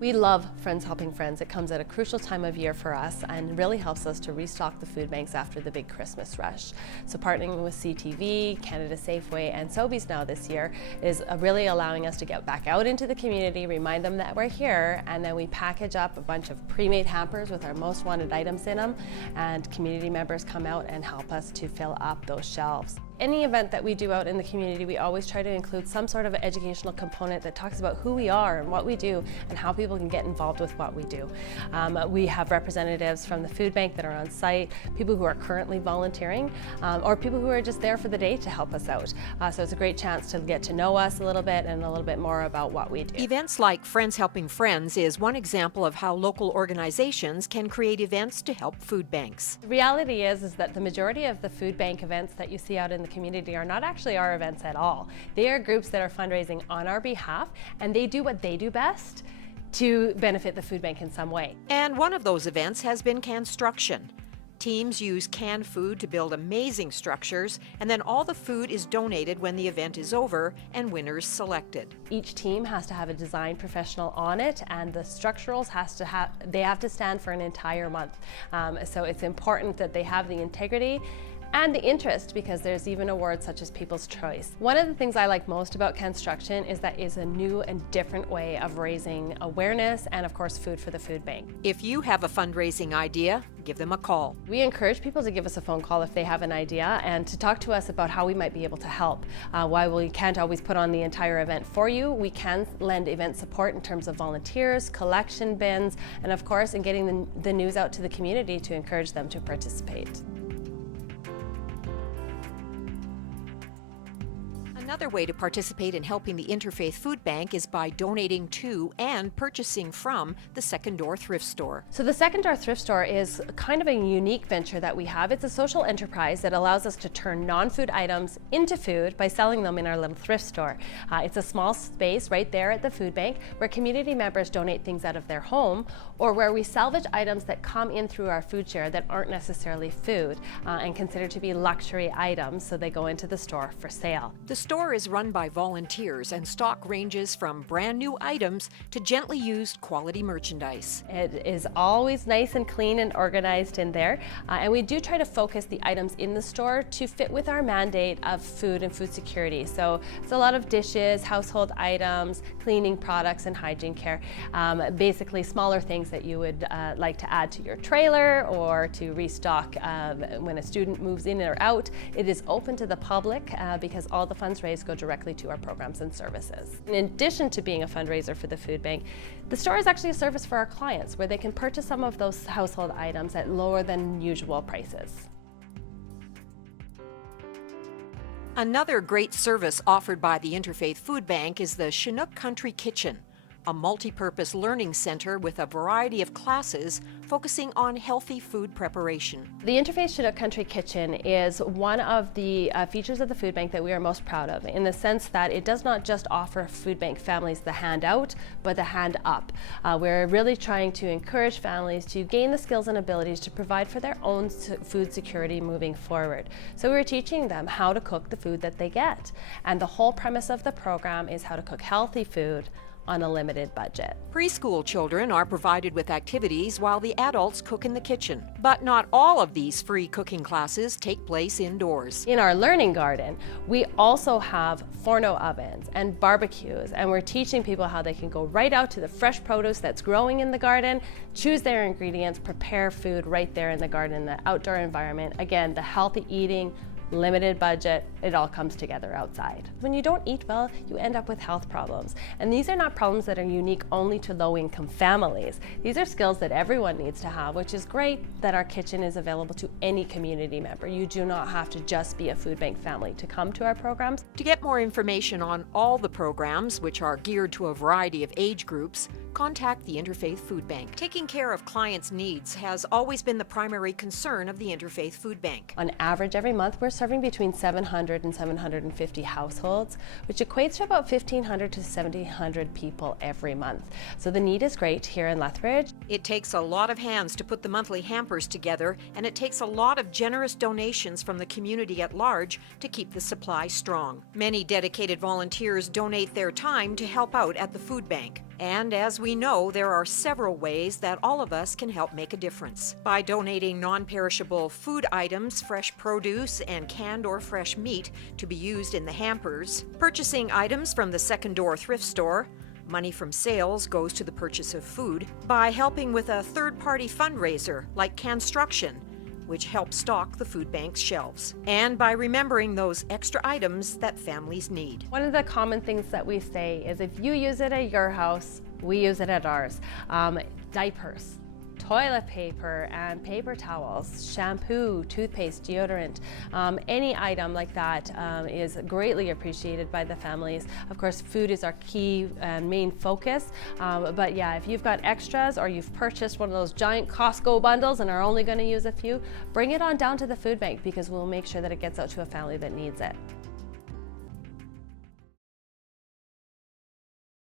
We love Friends Helping Friends. It comes at a crucial time of year for us and really helps us to restock the food banks after the big Christmas rush. So partnering with CTV, Canada Safeway, and Sobeys now this year is really allowing us to get back out into the community, remind them that we're here, and then we package up a bunch of pre-made hampers with our most wanted items in them, and community members come out and help us to fill up those shelves. Any event that we do out in the community, we always try to include some sort of educational component that talks about who we are and what we do and how people can get involved with what we do. We have representatives from the food bank that are on site, people who are currently volunteering, or people who are just there for the day to help us out. So it's a great chance to get to know us a little bit and a little bit more about what we do. Events like Friends Helping Friends is one example of how local organizations can create events to help food banks. The reality is that the majority of the food bank events that you see out in the community are not actually our events at all. They are groups that are fundraising on our behalf, and they do what they do best to benefit the food bank in some way. And one of those events has been Construction. Teams use canned food to build amazing structures, and then all the food is donated when the event is over and winners selected. Each team has to have a design professional on it, and the structurals they have to stand for an entire month. So it's important that they have the integrity and the interest, because there's even awards such as People's Choice. One of the things I like most about Construction is that it's a new and different way of raising awareness and, of course, food for the food bank. If you have a fundraising idea, give them a call. We encourage people to give us a phone call if they have an idea and to talk to us about how we might be able to help. While we can't always put on the entire event for you, we can lend event support in terms of volunteers, collection bins, and of course in getting the news out to the community to encourage them to participate. Another way to participate in helping the Interfaith Food Bank is by donating to and purchasing from the Second Door Thrift Store. So the Second Door Thrift Store is kind of a unique venture that we have. It's a social enterprise that allows us to turn non-food items into food by selling them in our little thrift store. It's a small space right there at the food bank where community members donate things out of their home, or where we salvage items that come in through our food share that aren't necessarily food and considered to be luxury items, so they go into the store for sale. The store is run by volunteers, and stock ranges from brand new items to gently used quality merchandise. It is always nice and clean and organized in there, and we do try to focus the items in the store to fit with our mandate of food and food security. So it's a lot of dishes, household items, cleaning products, and hygiene care. Basically smaller things that you would like to add to your trailer or to restock when a student moves in or out. It is open to the public because all the funds raised go directly to our programs and services. In addition to being a fundraiser for the food bank, the store is actually a service for our clients where they can purchase some of those household items at lower than usual prices. Another great service offered by the Interfaith Food Bank is the Chinook Country Kitchen, a multi-purpose learning center with a variety of classes focusing on healthy food preparation. The Interfaith Chinook Country Kitchen is one of the features of the food bank that we are most proud of, in the sense that it does not just offer food bank families the hand out, but the hand up. We're really trying to encourage families to gain the skills and abilities to provide for their own food security moving forward. So we're teaching them how to cook the food that they get. And the whole premise of the program is how to cook healthy food on a limited budget. Preschool children are provided with activities while the adults cook in the kitchen. But not all of these free cooking classes take place indoors. In our learning garden, we also have forno ovens and barbecues, and we're teaching people how they can go right out to the fresh produce that's growing in the garden, choose their ingredients, prepare food right there in the garden, the outdoor environment. Again, the healthy eating, limited budget, it all comes together outside. When you don't eat well, you end up with health problems. And these are not problems that are unique only to low-income families. These are skills that everyone needs to have, which is great that our kitchen is available to any community member. You do not have to just be a food bank family to come to our programs. To get more information on all the programs, which are geared to a variety of age groups, contact the Interfaith Food Bank. Taking care of clients' needs has always been the primary concern of the Interfaith Food Bank. On average, every month, we're serving between 700 and 750 households, which equates to about 1,500 to 1,700 people every month. So the need is great here in Lethbridge. It takes a lot of hands to put the monthly hampers together, and it takes a lot of generous donations from the community at large to keep the supply strong. Many dedicated volunteers donate their time to help out at the food bank. And as we know, there are several ways that all of us can help make a difference. By donating non-perishable food items, fresh produce, and canned or fresh meat to be used in the hampers, purchasing items from the Second Door thrift store, money from sales goes to the purchase of food, by helping with a third-party fundraiser like Construction, which helps stock the food bank's shelves, and by remembering those extra items that families need. One of the common things that we say is if you use it at your house, we use it at ours. Diapers, toilet paper and paper towels, shampoo, toothpaste, deodorant, any item like that is greatly appreciated by the families. Of course, food is our key and main focus, but yeah, if you've got extras or you've purchased one of those giant Costco bundles and are only going to use a few, bring it on down to the food bank because we'll make sure that it gets out to a family that needs it.